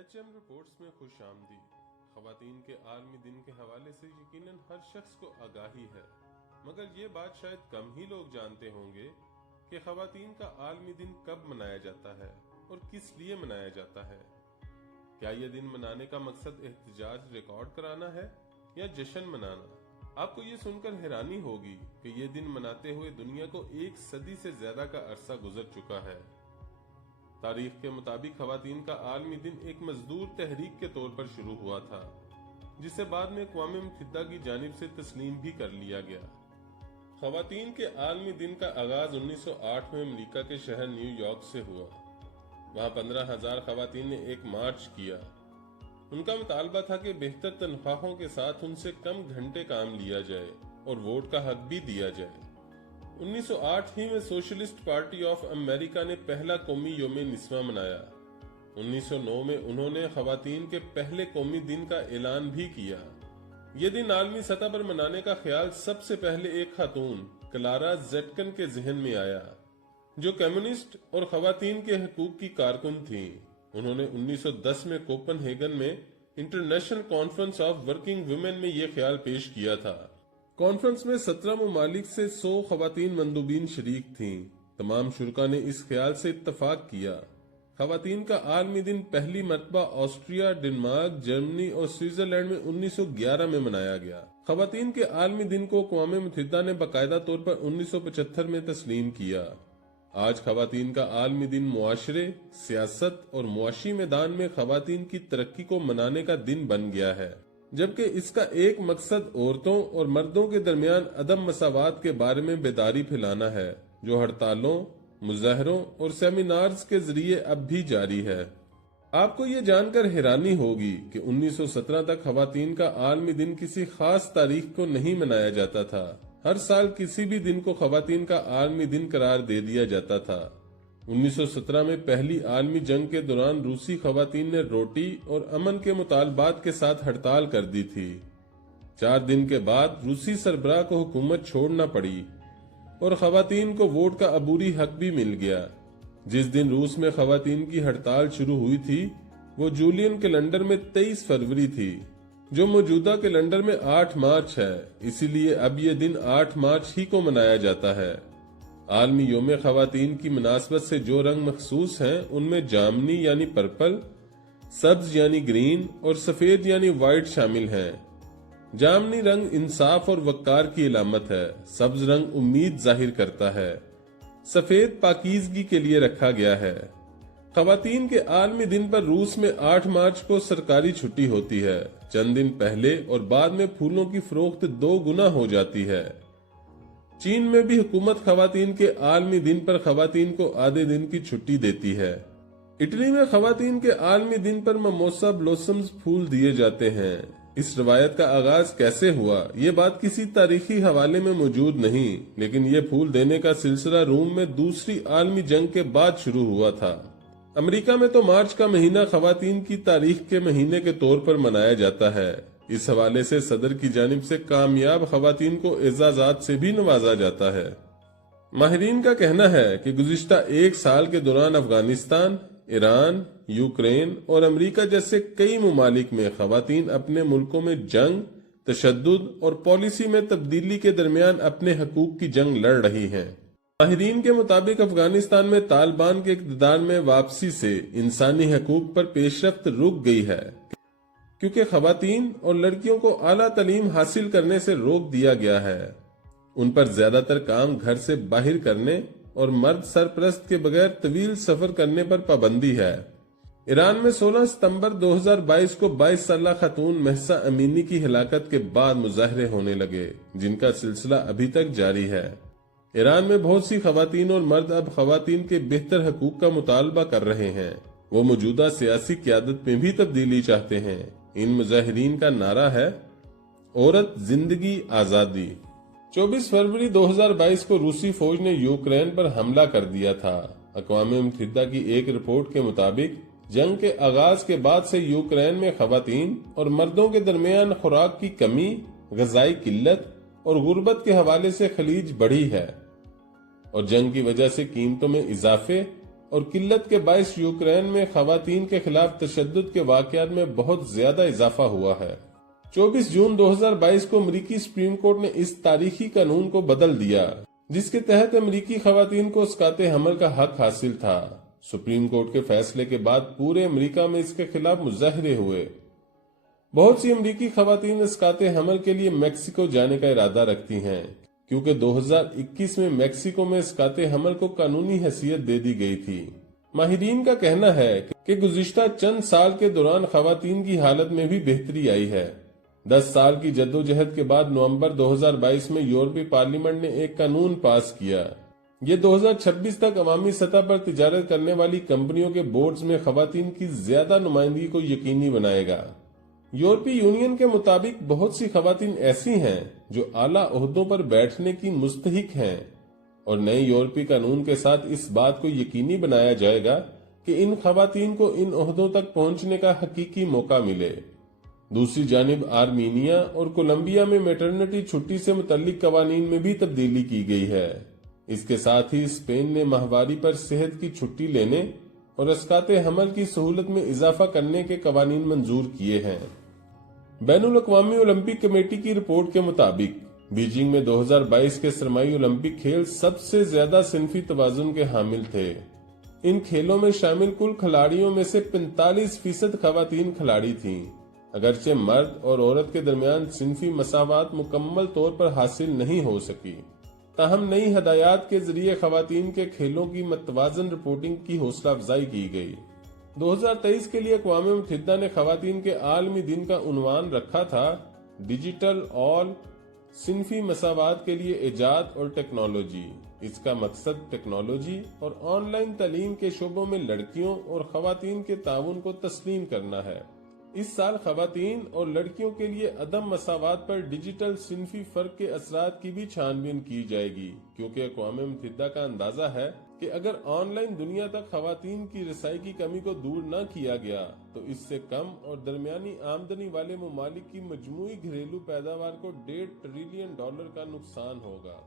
HM reports میں خوش آمدید۔ خواتین کے عالمی دن کے حوالے سے یقیناً ہر شخص کو آگاہی ہے، مگر یہ بات شاید کم ہی لوگ جانتے ہوں گے کہ خواتین کا عالمی دن کب منایا جاتا ہے اور کس لیے منایا جاتا ہے۔ کیا یہ دن منانے کا مقصد احتجاج ریکارڈ کرانا ہے یا جشن منانا؟ آپ کو یہ سن کر حیرانی ہوگی کہ یہ دن مناتے ہوئے دنیا کو 1 صدی سے زیادہ کا عرصہ گزر چکا ہے۔ تاریخ کے مطابق خواتین کا عالمی دن ایک مزدور تحریک کے طور پر شروع ہوا تھا، جسے بعد میں اقوام متحدہ کی جانب سے تسلیم بھی کر لیا گیا۔ خواتین کے عالمی دن کا آغاز 1908 میں امریکہ کے شہر نیو یارک سے ہوا۔ وہاں 15,000 خواتین نے ایک مارچ کیا۔ ان کا مطالبہ تھا کہ بہتر تنخواہوں کے ساتھ ان سے کم گھنٹے کام لیا جائے اور ووٹ کا حق بھی دیا جائے۔ 1908 ہی میں سوشلسٹ پارٹی آف امریکہ نے پہلا قومی یوم نسواں منایا۔ 1909 میں انہوں نے خواتین کے پہلے قومی دن کا اعلان بھی کیا۔ یہ دن عالمی سطح پر منانے کا خیال سب سے پہلے ایک خاتون کلارا زیٹکن کے ذہن میں آیا، جو کمیونسٹ اور خواتین کے حقوق کی کارکن تھیں۔ انہوں نے 1910 میں کوپن ہیگن میں international conference of working women میں یہ خیال پیش کیا تھا۔ کانفرنس میں 17 ممالک سے 100 خواتین مندوبین شریک تھیں۔ تمام شرکاء نے اس خیال سے اتفاق کیا۔ خواتین کا عالمی دن پہلی مرتبہ آسٹریا، ڈنمارک، جرمنی اور سوئٹزرلینڈ میں 1911 میں منایا گیا۔ خواتین کے عالمی دن کو اقوام متحدہ نے باقاعدہ طور پر 1975 میں تسلیم کیا۔ آج خواتین کا عالمی دن معاشرے، سیاست اور معاشی میدان میں خواتین کی ترقی کو منانے کا دن بن گیا ہے، جبکہ اس کا ایک مقصد عورتوں اور مردوں کے درمیان عدم مساوات کے بارے میں بیداری پھیلانا ہے، جو ہڑتالوں، مظاہروں اور سیمینارز کے ذریعے اب بھی جاری ہے۔ آپ کو یہ جان کر حیرانی ہوگی کہ 1917 تک خواتین کا عالمی دن کسی خاص تاریخ کو نہیں منایا جاتا تھا۔ ہر سال کسی بھی دن کو خواتین کا عالمی دن قرار دے دیا جاتا تھا۔ 1917 میں پہلی عالمی جنگ کے دوران روسی خواتین نے روٹی اور امن کے مطالبات کے ساتھ ہڑتال کر دی تھی۔ 4 دن کے بعد روسی سربراہ کو حکومت چھوڑنا پڑی اور خواتین کو ووٹ کا عبوری حق بھی مل گیا۔ جس دن روس میں خواتین کی ہڑتال شروع ہوئی تھی وہ جولین کیلنڈر میں 23 فروری تھی، جو موجودہ کیلنڈر میں 8 مارچ ہے۔ اسی لیے اب یہ دن 8 مارچ ہی کو منایا جاتا ہے۔ عالمی یوم خواتین کی مناسبت سے جو رنگ مخصوص ہیں ان میں جامنی یعنی پرپل، سبز یعنی گرین اور سفید یعنی وائٹ شامل ہیں۔ جامنی رنگ انصاف اور وقار کی علامت ہے، سبز رنگ امید ظاہر کرتا ہے، سفید پاکیزگی کے لیے رکھا گیا ہے۔ خواتین کے عالمی دن پر روس میں 8 مارچ کو سرکاری چھٹی ہوتی ہے۔ چند دن پہلے اور بعد میں پھولوں کی فروخت 2 گنا ہو جاتی ہے۔ چین میں بھی حکومت خواتین کے عالمی دن پر خواتین کو آدھے دن کی چھٹی دیتی ہے۔ اٹلی میں خواتین کے عالمی دن پر مموسا بلوسمز پھول دیے جاتے ہیں۔ اس روایت کا آغاز کیسے ہوا یہ بات کسی تاریخی حوالے میں موجود نہیں، لیکن یہ پھول دینے کا سلسلہ روم میں دوسری عالمی جنگ کے بعد شروع ہوا تھا۔ امریکہ میں تو مارچ کا مہینہ خواتین کی تاریخ کے مہینے کے طور پر منایا جاتا ہے۔ اس حوالے سے صدر کی جانب سے کامیاب خواتین کو اعزازات سے بھی نوازا جاتا ہے۔ ماہرین کا کہنا ہے کہ گزشتہ 1 سال کے دوران افغانستان، ایران، یوکرین اور امریکہ جیسے کئی ممالک میں خواتین اپنے ملکوں میں جنگ، تشدد اور پالیسی میں تبدیلی کے درمیان اپنے حقوق کی جنگ لڑ رہی ہیں۔ ماہرین کے مطابق افغانستان میں طالبان کے اقتدار میں واپسی سے انسانی حقوق پر پیش رفت رک گئی ہے، کیونکہ خواتین اور لڑکیوں کو اعلیٰ تعلیم حاصل کرنے سے روک دیا گیا ہے۔ ان پر زیادہ تر کام گھر سے باہر کرنے اور مرد سرپرست کے بغیر طویل سفر کرنے پر پابندی ہے۔ ایران میں 16 ستمبر 2022 کو 22 سالہ خاتون مہسا امینی کی ہلاکت کے بعد مظاہرے ہونے لگے، جن کا سلسلہ ابھی تک جاری ہے۔ ایران میں بہت سی خواتین اور مرد اب خواتین کے بہتر حقوق کا مطالبہ کر رہے ہیں۔ وہ موجودہ سیاسی قیادت میں بھی تبدیلی چاہتے ہیں۔ ان مظاہرین کا نعرہ ہے عورت، زندگی، آزادی۔ 24 فروری 2022 کو روسی فوج نے یوکرین پر حملہ کر دیا تھا۔ اقوام متحدہ کی ایک رپورٹ کے مطابق جنگ کے آغاز کے بعد سے یوکرین میں خواتین اور مردوں کے درمیان خوراک کی کمی، غذائی قلت اور غربت کے حوالے سے خلیج بڑھی ہے، اور جنگ کی وجہ سے قیمتوں میں اضافے اور قلت کے باعث یوکرین میں خواتین کے خلاف تشدد کے واقعات میں بہت زیادہ اضافہ ہوا ہے۔ 24 جون 2022 کو امریکی سپریم کورٹ نے اس تاریخی قانون کو بدل دیا جس کے تحت امریکی خواتین کو اسقاط حمل کا حق حاصل تھا۔ سپریم کورٹ کے فیصلے کے بعد پورے امریکہ میں اس کے خلاف مظاہرے ہوئے۔ بہت سی امریکی خواتین اسقاط حمل کے لیے میکسیکو جانے کا ارادہ رکھتی ہیں کیونکہ 2021 میں میکسیکو میں اسقاط حمل کو قانونی حیثیت دے دی گئی تھی۔ ماہرین کا کہنا ہے کہ گزشتہ چند سال کے دوران خواتین کی حالت میں بھی بہتری آئی ہے۔ 10 سال کی جدوجہد کے بعد نومبر 2022 میں یورپی پارلیمنٹ نے ایک قانون پاس کیا۔ یہ 2026 تک عوامی سطح پر تجارت کرنے والی کمپنیوں کے بورڈز میں خواتین کی زیادہ نمائندگی کو یقینی بنائے گا۔ یورپی یونین کے مطابق بہت سی خواتین ایسی ہیں جو اعلیٰ عہدوں پر بیٹھنے کی مستحق ہیں، اور نئے یورپی قانون کے ساتھ اس بات کو یقینی بنایا جائے گا کہ ان خواتین کو ان عہدوں تک پہنچنے کا حقیقی موقع ملے۔ دوسری جانب آرمینیا اور کولمبیا میں میٹرنٹی چھٹی سے متعلق قوانین میں بھی تبدیلی کی گئی ہے۔ اس کے ساتھ ہی اسپین نے ماہواری پر صحت کی چھٹی لینے اور اسقاط حمل کی سہولت میں اضافہ کرنے کے قوانین منظور کیے ہیں۔ بین الاقوامی اولمپک کمیٹی کی رپورٹ کے مطابق بیجنگ میں 2022 کے سرمائی اولمپک کھیل سب سے زیادہ صنفی توازن کے حامل تھے۔ ان کھیلوں میں شامل کل کھلاڑیوں میں سے 45% خواتین کھلاڑی تھیں۔ اگرچہ مرد اور عورت کے درمیان صنفی مساوات مکمل طور پر حاصل نہیں ہو سکی، تاہم نئی ہدایات کے ذریعے خواتین کے کھیلوں کی متوازن رپورٹنگ کی حوصلہ افزائی کی گئی۔ 2023 کے لیے اقوام متحدہ نے خواتین کے عالمی دن کا عنوان رکھا تھا ڈیجیٹل آل، صنفی مساوات کے لیے ایجاد اور ٹیکنالوجی۔ اس کا مقصد ٹیکنالوجی اور آن لائن تعلیم کے شعبوں میں لڑکیوں اور خواتین کے تعاون کو تسلیم کرنا ہے۔ اس سال خواتین اور لڑکیوں کے لیے عدم مساوات پر ڈیجیٹل صنفی فرق کے اثرات کی بھی چھان بین کی جائے گی، کیونکہ اقوام متحدہ کا اندازہ ہے کہ اگر آن لائن دنیا تک خواتین کی رسائی کی کمی کو دور نہ کیا گیا تو اس سے کم اور درمیانی آمدنی والے ممالک کی مجموعی گھریلو پیداوار کو $1.5 ٹریلین کا نقصان ہوگا۔